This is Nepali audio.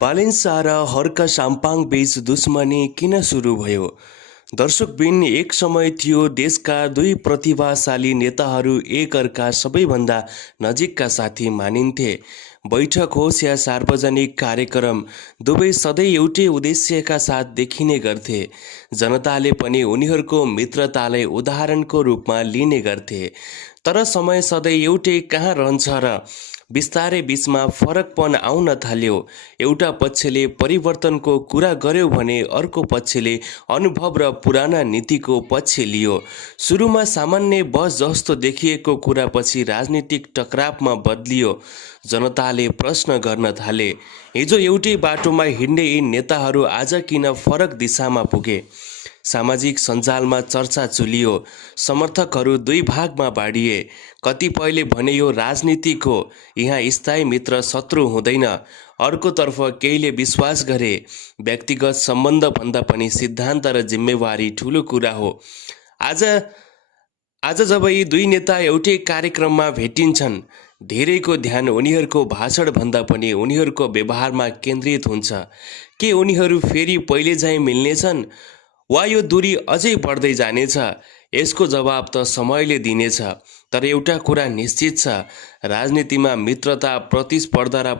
पालिन्सा र हर्का साम्पाङ बीच दुश्मनी किन सुरु भयो? दर्शकबिन, एक समय थियो देशका दुई प्रतिभाशाली नेताहरू एकअर्का सबैभन्दा नजिकका साथी मानिन्थे। बैठक होस् या सार्वजनिक कार्यक्रम, दुवै सधैँ एउटै उद्देश्यका साथ देखिने गर्थे। जनताले पनि उनीहरूको मित्रतालाई उदाहरणको रूपमा लिने गर्थे। तर समय सधैँ एउटै कहाँ रहन्छ र? बिस्तारै बीचमा फरकपन आउन थाल्यो। एउटा पक्षले परिवर्तनको कुरा गर्यो भने अर्को पक्षले अनुभव र पुराना नीतिको पक्ष लियो। सुरुमा सामान्य बस जस्तो देखिएको कुरा पछि राजनीतिक टकरावमा बदलियो। जनताले प्रश्न गर्न थाले, हिजो एउटै बाटोमा हिँड्ने यी नेताहरू आज किन फरक दिशामा पुगे? सामाजिक सञ्जालमा चर्चा चुलियो। समर्थकहरू दुई भागमा बाँडिए। कतिपयले भने यो राजनीतिक हो, यहाँ स्थायी मित्र शत्रु हुँदैन। अर्कोतर्फ केहीले विश्वास गरे व्यक्तिगत सम्बन्धभन्दा पनि सिद्धान्त र जिम्मेवारी ठूलो कुरा हो। आज जब यी दुई नेता एउटै कार्यक्रममा भेटिन्छन्, धेरैको ध्यान उनीहरूको भाषणभन्दा पनि उनीहरूको व्यवहारमा केन्द्रित हुन्छ। के उनीहरू फेरि पहिले झैँ मिल्नेछन् वा यो दूरी अझै बढ्दै जानेछ? यसको जवाब त समयले दिनेछ। तर एउटा कुरा निश्चित छ, राजनीतिमा मित्रता प्रतिस्पर्धा र